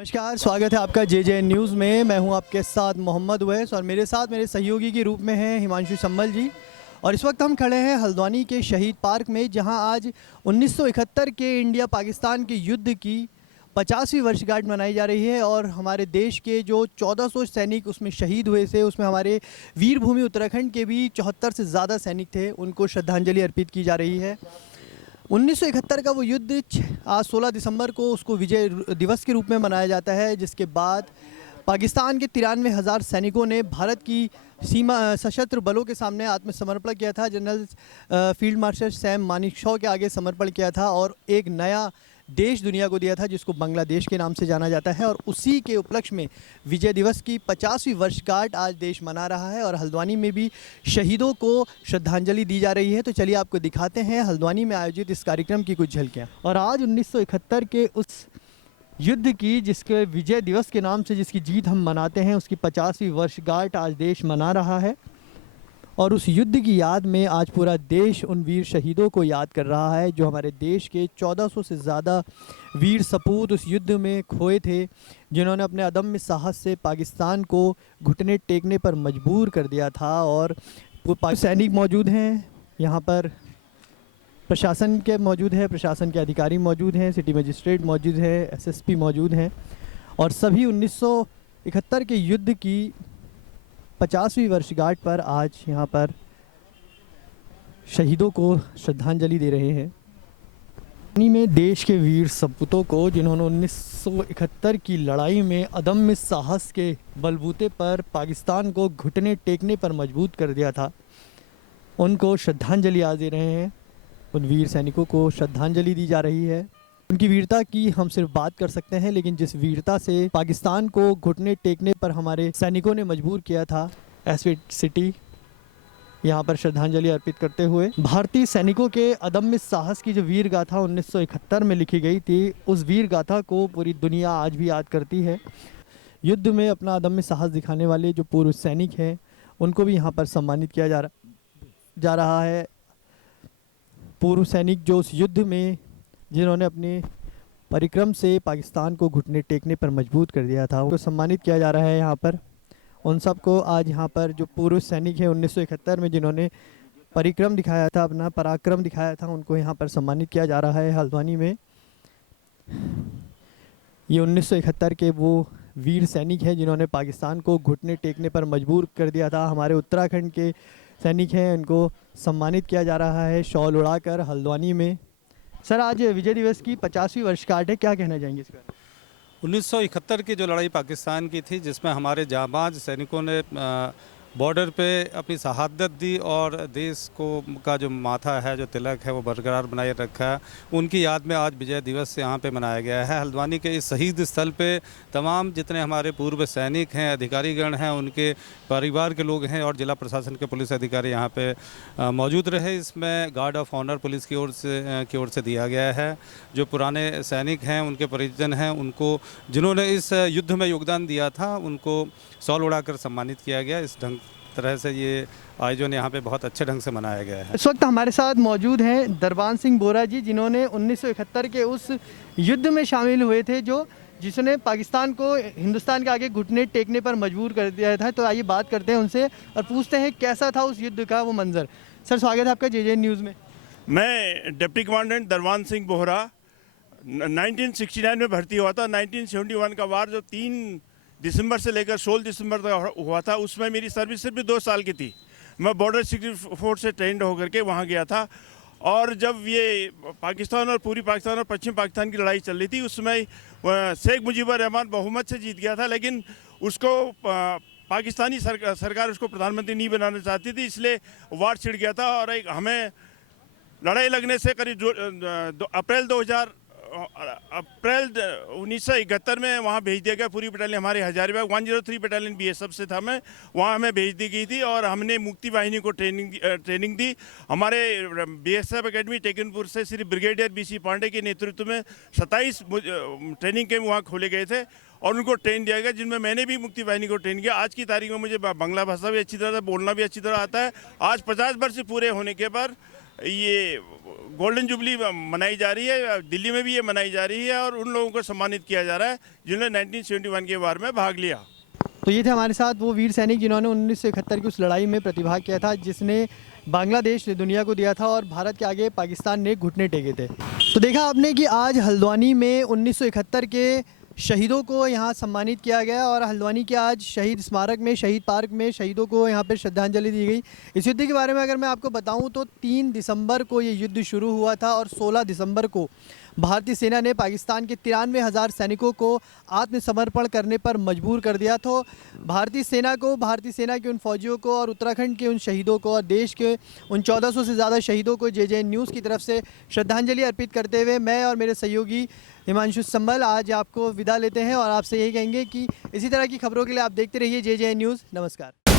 नमस्कार, स्वागत है आपका जे न्यूज़ में। मैं हूं आपके साथ मोहम्मद उवैस और मेरे साथ मेरे सहयोगी के रूप में हैं हिमांशु सम्मल जी। और इस वक्त हम खड़े हैं हल्द्वानी के शहीद पार्क में, जहां आज 1971 के इंडिया पाकिस्तान के युद्ध की 50वीं वर्षगांठ मनाई जा रही है। और हमारे देश के जो 1400 सैनिक उसमें शहीद हुए थे, उसमें हमारे वीरभूमि उत्तराखंड के भी 74 से ज़्यादा सैनिक थे, उनको श्रद्धांजलि अर्पित की जा रही है। 1971 का वो युद्ध आज 16 दिसंबर को उसको विजय दिवस के रूप में मनाया जाता है, जिसके बाद पाकिस्तान के 93,000 सैनिकों ने भारत की सीमा सशस्त्र बलों के सामने आत्मसमर्पण किया था। General field marshal Sam Manekshaw के आगे समर्पण किया था और एक नया देश दुनिया को दिया था, जिसको बांग्लादेश के नाम से जाना जाता है। और उसी के उपलक्ष्य में विजय दिवस की 50वीं वर्षगांठ आज देश मना रहा है और हल्द्वानी में भी शहीदों को श्रद्धांजलि दी जा रही है। तो चलिए आपको दिखाते हैं हल्द्वानी में आयोजित इस कार्यक्रम की कुछ झलकियाँ। और आज 1971 के उस युद्ध की, जिसके विजय दिवस के नाम से जिसकी जीत हम मनाते हैं, उसकी 50वीं वर्षगांठ आज देश मना रहा है। और उस युद्ध की याद में आज पूरा देश उन वीर शहीदों को याद कर रहा है, जो हमारे देश के 1400 से ज़्यादा वीर सपूत उस युद्ध में खोए थे, जिन्होंने अपने अदम्य साहस से पाकिस्तान को घुटने टेकने पर मजबूर कर दिया था। और सैनिक मौजूद हैं यहाँ पर, प्रशासन के मौजूद है, प्रशासन के अधिकारी मौजूद हैं, सिटी मजिस्ट्रेट मौजूद है, एसएसपी मौजूद हैं। और सभी 1971 के युद्ध की 50वीं वर्षगांठ पर आज यहाँ पर शहीदों को श्रद्धांजलि दे रहे हैं। में देश के वीर सपूतों को, जिन्होंने 1971 की लड़ाई में अदम्य साहस के बलबूते पर पाकिस्तान को घुटने टेकने पर मजबूर कर दिया था, उनको श्रद्धांजलि आज दे रहे हैं। उन वीर सैनिकों को श्रद्धांजलि दी जा रही है। उनकी वीरता की हम सिर्फ बात कर सकते हैं, लेकिन जिस वीरता से पाकिस्तान को घुटने टेकने पर हमारे सैनिकों ने मजबूर किया था, एसवी सिटी यहाँ पर श्रद्धांजलि अर्पित करते हुए भारतीय सैनिकों के अदम्य साहस की जो वीर गाथा 1971 में लिखी गई थी, उस वीर गाथा को पूरी दुनिया आज भी याद करती है। युद्ध में अपना अदम्य साहस दिखाने वाले जो पूर्व सैनिक हैं, उनको भी यहाँ पर सम्मानित किया जा रहा है। पूर्व सैनिक जो उस युद्ध में, जिन्होंने अपने परिक्रम से पाकिस्तान को घुटने टेकने पर मजबूर कर दिया था, उनको सम्मानित किया जा रहा है यहाँ पर। उन सबको आज यहाँ पर जो पूर्व सैनिक हैं 1971 में, जिन्होंने परिक्रम दिखाया था, अपना पराक्रम दिखाया था, उनको यहाँ पर सम्मानित किया जा रहा है हल्द्वानी में। ये 1971 के वो वीर सैनिक हैं जिन्होंने पाकिस्तान को घुटने टेकने पर मजबूर कर दिया था। हमारे उत्तराखंड के सैनिक हैं, उनको सम्मानित किया जा रहा है शॉल उड़ाकर हल्द्वानी में। सर, आज विजय दिवस की 50वीं वर्षगांठ है, क्या कहना चाहेंगे इस पर? 1971 की जो लड़ाई पाकिस्तान की थी, जिसमें हमारे जांबाज सैनिकों ने बॉर्डर पे अपनी शहादत दी और देश को का जो माथा है, जो तिलक है, वो बरकरार बनाए रखा है, उनकी याद में आज विजय दिवस यहाँ पे मनाया गया है। हल्द्वानी के इस शहीद स्थल पे तमाम जितने हमारे पूर्व सैनिक हैं, अधिकारीगण हैं, उनके परिवार के लोग हैं और जिला प्रशासन के पुलिस अधिकारी यहाँ पे मौजूद रहे। इसमें गार्ड ऑफ ऑनर पुलिस की ओर से दिया गया है। जो पुराने सैनिक हैं, उनके परिजन हैं, उनको जिन्होंने इस युद्ध में योगदान दिया था, उनको शॉल उड़ाकर सम्मानित किया गया। इस तरह से ये आयोजन यहाँ पे बहुत अच्छे ढंग से मनाया गया है। इस वक्त हमारे साथ मौजूद हैं दरबान सिंह बोरा जी, जिन्होंने 1971 के उस युद्ध में शामिल हुए थे, जिसने पाकिस्तान को हिंदुस्तान के आगे घुटने टेकने पर मजबूर कर दिया था। तो आइए बात करते हैं उनसे और पूछते हैं कैसा था उस युद्ध का वो मंजर। सर, स्वागत है आपका जे न्यूज़ में। मैं डिप्टी कमांडेंट दरबान सिंह बोहरा 1969 में भर्ती हुआ था। 1971 का वार जो 3 दिसंबर से लेकर 16 दिसंबर तक हुआ था, उसमें मेरी सर्विस सिर्फ 2 साल की थी। मैं बॉर्डर सिक्योरिटी फोर्स से ट्रेंड होकर के वहाँ गया था। और जब ये पाकिस्तान और पूरी पाकिस्तान और पश्चिम पाकिस्तान की लड़ाई चल रही थी, उसमें शेख मुजीबुर रहमान बहुमत से जीत गया था, लेकिन उसको पाकिस्तानी सरकार उसको प्रधानमंत्री नहीं बनाना चाहती थी, इसलिए वार छिड़ गया था। और हमें लड़ाई लगने से करीब अप्रैल 1971 में वहाँ भेज दिया गया पूरी बटालियन। हमारे हजारीबाग 103 बटालियन बीएसएफ से था, मैं वहाँ हमें भेज दी गई थी और हमने मुक्ति वाहिनी को ट्रेनिंग दी। हमारे बीएसएफ एकेडमी टेकनपुर से श्री ब्रिगेडियर बीसी पांडे के नेतृत्व में 27 ट्रेनिंग कैंप वहाँ खोले गए थे और उनको ट्रेन दिया गया, जिनमें मैंने भी मुक्ति वाहिनी को ट्रेन किया। आज की तारीख में मुझे बांग्ला भाषा भी अच्छी तरह बोलना भी अच्छी तरह आता है। आज 50 वर्ष पूरे होने के बाद ये गोल्डन जुबली मनाई जा रही है, दिल्ली में भी ये मनाई जा रही है और उन लोगों को सम्मानित किया जा रहा है जिन्होंने 1971 के वार में भाग लिया। तो ये थे हमारे साथ वो वीर सैनिक जिन्होंने 1971 की उस लड़ाई में प्रतिभाग किया था जिसने बांग्लादेश दुनिया को दिया था और भारत के आगे पाकिस्तान ने घुटने टेके थे। तो देखा आपने कि आज हल्द्वानी में 1971 के शहीदों को यहाँ सम्मानित किया गया और हल्द्वानी के आज शहीद स्मारक में, शहीद पार्क में शहीदों को यहाँ पर श्रद्धांजलि दी गई। इस युद्ध के बारे में अगर मैं आपको बताऊँ तो 3 दिसंबर को ये युद्ध शुरू हुआ था और 16 दिसंबर को भारतीय सेना ने पाकिस्तान के 93,000 सैनिकों को आत्मसमर्पण करने पर मजबूर कर दिया। तो भारतीय सेना के उन फौजियों को और उत्तराखंड के उन शहीदों को और देश के उन 1400 से ज़्यादा शहीदों को JJ न्यूज़ की तरफ से श्रद्धांजलि अर्पित करते हुए मैं और मेरे सहयोगी हिमांशु सम्मल आज आपको विदा लेते हैं और आपसे यही कहेंगे कि इसी तरह की खबरों के लिए आप देखते रहिए JJ न्यूज़। नमस्कार।